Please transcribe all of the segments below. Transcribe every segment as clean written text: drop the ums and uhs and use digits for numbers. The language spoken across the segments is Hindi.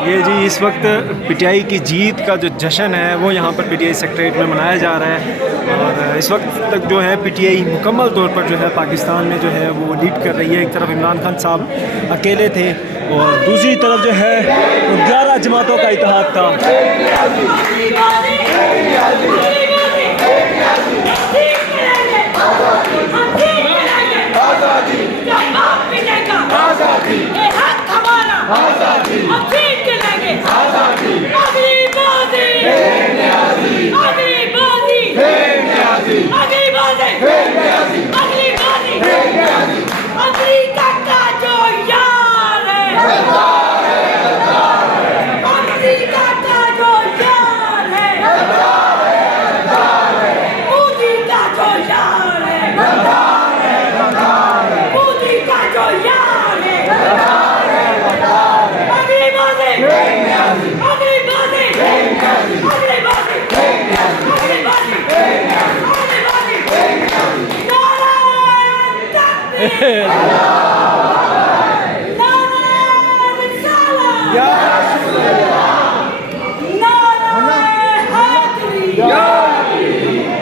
ये जी इस वक्त पीटीआई की जीत का जो जश्न है वो यहाँ पर पीटीआई सेक्रेटरीट में मनाया जा रहा है। और इस वक्त तक जो है पीटीआई मुकम्मल तौर पर जो है पाकिस्तान में जो है वो लीड कर रही है। एक तरफ इमरान खान साहब अकेले थे और दूसरी तरफ जो है वो 11 जमातों का इत्तेहाद था।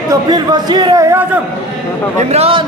तो फिर वज़ीर-ए-आज़म इमरान